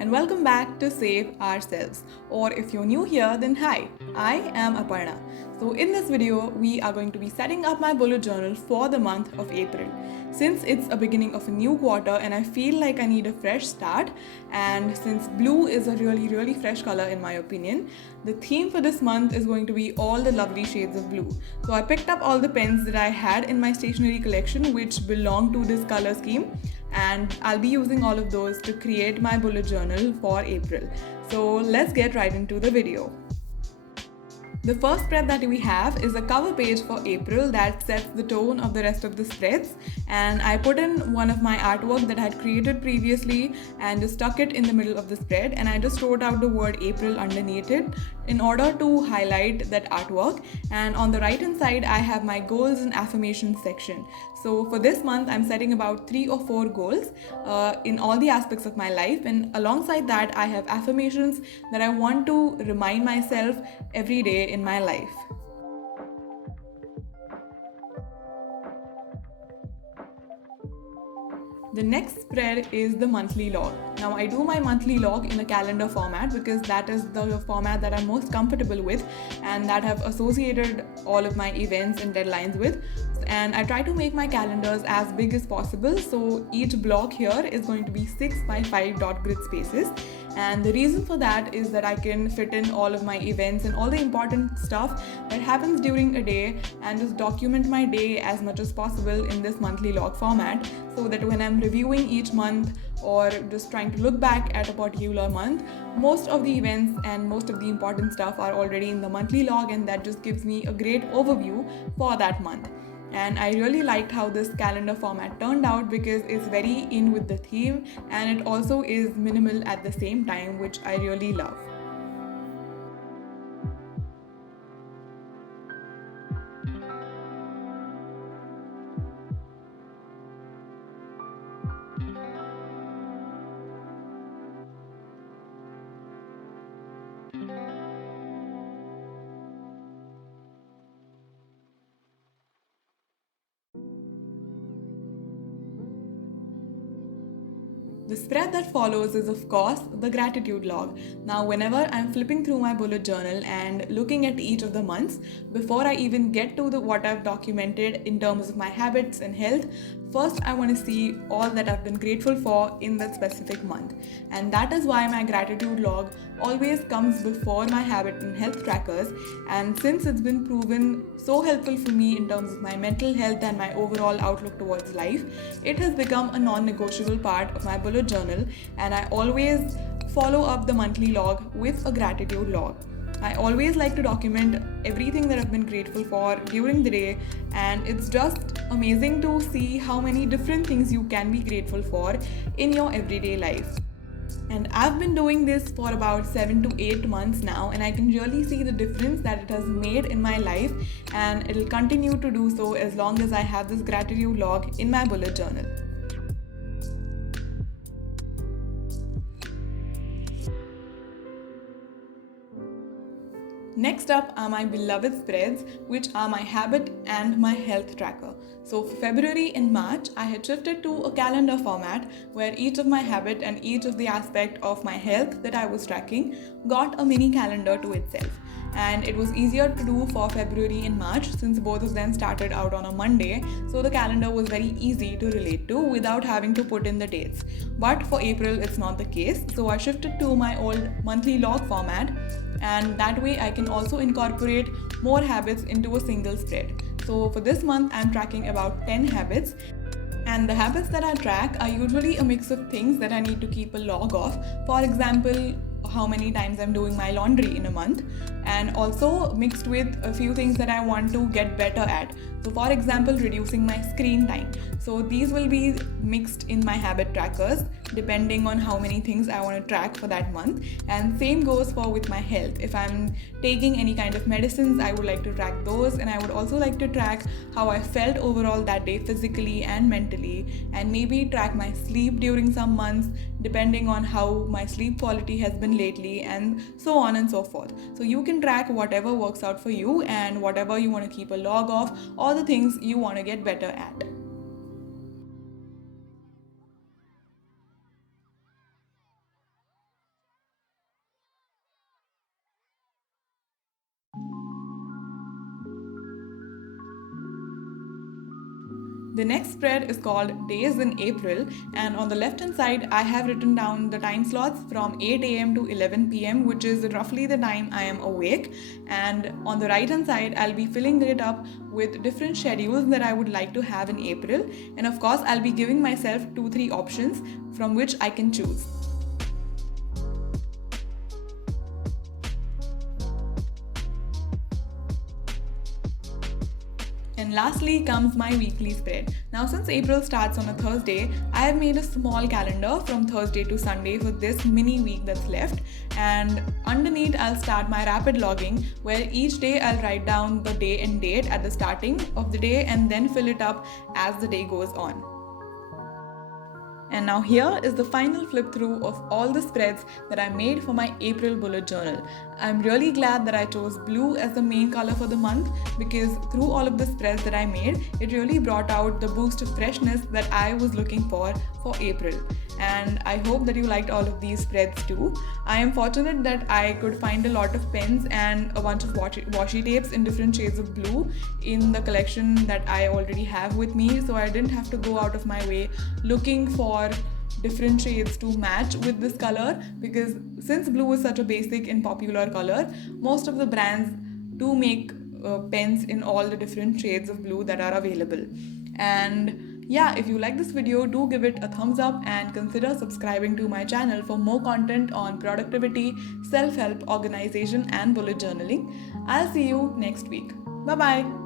and welcome back to Save Ourselves. Or if you're new here, then hi, I am Aparna. So, in this video, we are going to be setting up my bullet journal for the month of April. Since it's a beginning of a new quarter and I feel like I need a fresh start, and since blue is a really fresh color in my opinion, the theme for this month is going to be all the lovely shades of blue. So, I picked up all the pens that I had in my stationery collection which belong to this color scheme, and I'll be using all of those to create my bullet journal for April. So let's get right into the video. The first spread that we have is a cover page for April that sets the tone of the rest of the spreads, and I put in one of my artwork that I had created previously and just stuck it in the middle of the spread, and I just wrote out the word April underneath it in order to highlight that artwork. And on the right hand side I have my goals and affirmations section. So for this month I'm setting about 3 or 4 goals in all the aspects of my life, and alongside that I have affirmations that I want to remind myself every day in my life. The next spread is the monthly log. Now I do my monthly log in a calendar format because that is the format that I'm most comfortable with and that I've associated all of my events and deadlines with. And I try to make my calendars as big as possible, so each block here is going to be 6 by 5 dot grid spaces. And the reason for that is that I can fit in all of my events and all the important stuff that happens during a day and just document my day as much as possible in this monthly log format, so that when I'm reviewing each month or just trying to look back at a particular month, most of the events and most of the important stuff are already in the monthly log, and that just gives me a great overview for that month. And I really liked how this calendar format turned out because it's very in with the theme and it also is minimal at the same time, which I really love. The spread that follows is, of course, the gratitude log. Now, whenever I'm flipping through my bullet journal and looking at each of the months, before I even get to what I've documented in terms of my habits and health, first I want to see all that I've been grateful for in that specific month. And that is why my gratitude log always comes before my habit and health trackers. And since it's been proven so helpful for me in terms of my mental health and my overall outlook towards life, it has become a non-negotiable part of my bullet journal, and I always follow up the monthly log with a gratitude log. I always like to document everything that I've been grateful for during the day, and it's just amazing to see how many different things you can be grateful for in your everyday life. And I've been doing this for about 7 to 8 months now, and I can really see the difference that it has made in my life, and it'll continue to do so as long as I have this gratitude log in my bullet journal. Next up are my beloved spreads, which are my habit and my health tracker. So for February and March, I had shifted to a calendar format where each of my habit and each of the aspect of my health that I was tracking got a mini calendar to itself. And it was easier to do for February and March since both of them started out on a Monday, so the calendar was very easy to relate to without having to put in the dates. But for April, it's not the case, so I shifted to my old monthly log format, and that way I can also incorporate more habits into a single spread. So for this month I'm tracking about 10 habits, and the habits that I track are usually a mix of things that I need to keep a log of. For example, how many times I'm doing my laundry in a month, and also mixed with a few things that I want to get better at. So for example, reducing my screen time. So these will be mixed in my habit trackers depending on how many things I want to track for that month. And same goes for with my health. If I'm taking any kind of medicines, I would like to track those, and I would also like to track how I felt overall that day physically and mentally, and maybe track my sleep during some months depending on how my sleep quality has been lately, and so on and so forth. So you can track whatever works out for you and whatever you want to keep a log of, or the things you want to get better at. The next spread is called Days in April, and on the left hand side, I have written down the time slots from 8 a.m. to 11 p.m., which is roughly the time I am awake. And on the right hand side, I'll be filling it up with different schedules that I would like to have in April. And of course, I'll be giving myself 2-3 options from which I can choose. And lastly comes my weekly spread. Now, since April starts on a Thursday, I have made a small calendar from Thursday to Sunday for this mini week that's left. And underneath, I'll start my rapid logging, where each day I'll write down the day and date at the starting of the day and then fill it up as the day goes on. And now here is the final flip through of all the spreads that I made for my April bullet journal. I'm really glad that I chose blue as the main color for the month, because through all of the spreads that I made, it really brought out the boost of freshness that I was looking for April. And I hope that you liked all of these spreads too. I am fortunate that I could find a lot of pens and a bunch of washi tapes in different shades of blue in the collection that I already have with me, so I didn't have to go out of my way looking for different shades to match with this color, because since blue is such a basic and popular color, most of the brands do make pens in all the different shades of blue that are available. And yeah, if you like this video, do give it a thumbs up and consider subscribing to my channel for more content on productivity, self-help, organization and bullet journaling. I'll see you next week. Bye bye.